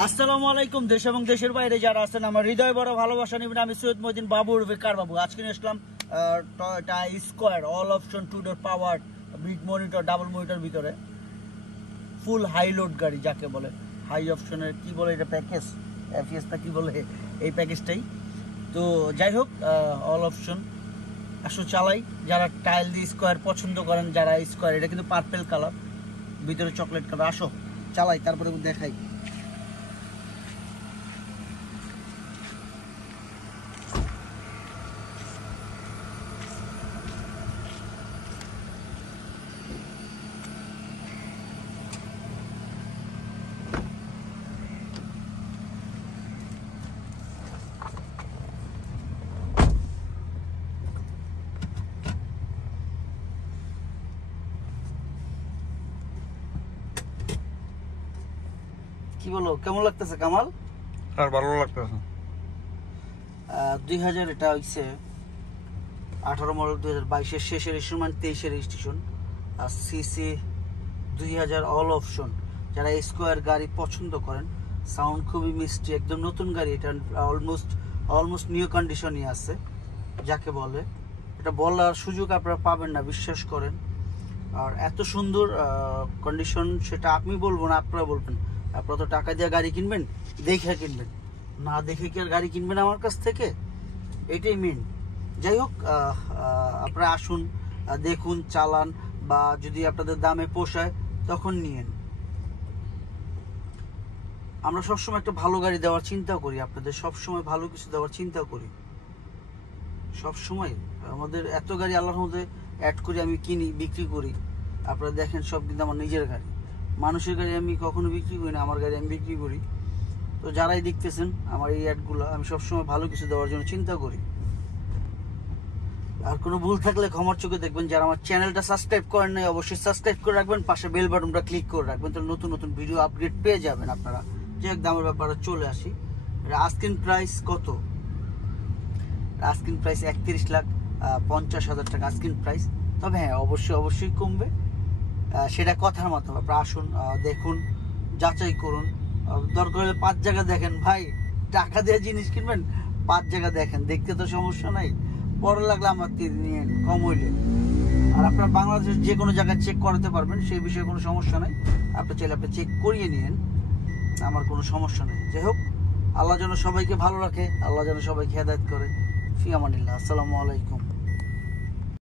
আসসালামু আলাইকুম। দেশ এবং দেশের বাইরে যারা আছেন আমার হৃদয় বড় ভালোবাসা নেবেন। আমি সৈয়দ মহিউদ্দিন বাবু কার বাবু। আজকে নিয়ে আসলাম টয়োটা স্কয়ার অল অপশন 2 ডোর পাওয়ার বিগ মনিটর ডাবল মনিটর ভিতরে ফুল হাই লোড গাড়ি, যাকে বলে হাই অপশনের কি বলে এটা প্যাকেজ এফএসটা কি বলে এই প্যাকেজটাই। তো যাই হোক, অল অপশন আসো চালাই। যারা টাইল দিয়ে স্কোয়ার পছন্দ করেন, যারা স্কোয়ার, এটা কিন্তু পার্পেল কালার, ভিতরে চকলেট কালার। আসো চালাই, তারপরে দেখাই। কি বলো, কেমন লাগতেছে কামাল? আর ভালো লাগতেছে। 2000 এটা হইছে 18 মডেল, 2022 শেষের রেজিস্ট্রেশন, 23 রেজিস্ট্রেশন। আর সিসি 2000 অল অপশন। যারা স্কোয়ার গাড়ি পছন্দ করেন, সাউন্ড খুবই মিষ্টি, একদম নতুন গাড়ি। এটা অলমোস্ট নিউ কন্ডিশনই আছে, যাকে বলে। এটা বলার সুযোগ আপনারা পাবেন না, বিশ্বাস করেন। আর এত সুন্দর কন্ডিশন সেটা আমি বলবো না, আপনারা বলবেন। আপনারা তো টাকা দিয়ে গাড়ি কিনবেন, দেখে কিনবেন, না দেখে কি আর গাড়ি কিনবেন আমার কাছ থেকে? এটাই মেন। যাই হোক, আপনারা আসুন, দেখুন, চালান, বা যদি আপনাদের দামে পোষায় তখন নিয়েন। আমরা সবসময় একটা ভালো গাড়ি দেওয়ার চিন্তা করি, আপনাদের সবসময় ভালো কিছু দেওয়ার চিন্তা করি সবসময়। আমাদের এত গাড়ি আল্লাহর মধ্যে অ্যাড করি, আমি কিনি, বিক্রি করি। আপনারা দেখেন, সব কিন্তু আমার নিজের গাড়ি। মানুষের গাড়ি আমি কখনো বিক্রি করি না, আমার গাড়ি আমি বিক্রি করি। তো যারাই দেখতেছেন আমার এই অ্যাডগুলো, আমি সবসময় ভালো কিছু দেওয়ার জন্য চিন্তা করি। আর কোনো ভুল থাকলে ক্ষমার চোখে দেখবেন। যারা আমার চ্যানেলটা সাবস্ক্রাইব করেন নাই, অবশ্যই সাবস্ক্রাইব করে রাখবেন, পাশে বেল বাটনটা ক্লিক করে রাখবেন, তাহলে নতুন নতুন ভিডিও আপডেট পেয়ে যাবেন আপনারা। যে দামের ব্যাপারে চলে আসি। আস্কিং প্রাইস কত? আস্কিং প্রাইস 31,50,000 টাকা আস্কিং প্রাইস। তবে হ্যাঁ, অবশ্যই কমবে, সেটা কথার মতো। আপনারা আসুন, দেখুন, যাচাই করুন। দরকার হলে 5 জায়গা দেখেন ভাই। টাকা দিয়ে জিনিস কিনবেন, 5 জায়গা দেখেন, দেখতে তো সমস্যা নাই। বড় লাগলে আমার নিয়ে কম হইলে। আর আপনার বাংলাদেশের যে কোনো জায়গায় চেক করাতে পারবেন, সেই বিষয়ে কোনো সমস্যা নাই। আপনি চাইলে আপনি চেক করিয়ে নিন, আমার কোনো সমস্যা নেই। যাই হোক, আল্লাহ যেন সবাইকে ভালো রাখে, আল্লাহ যেন সবাইকে হেদায়েত করে। ফি আমানিল্লাহ। আসসালামু আলাইকুম।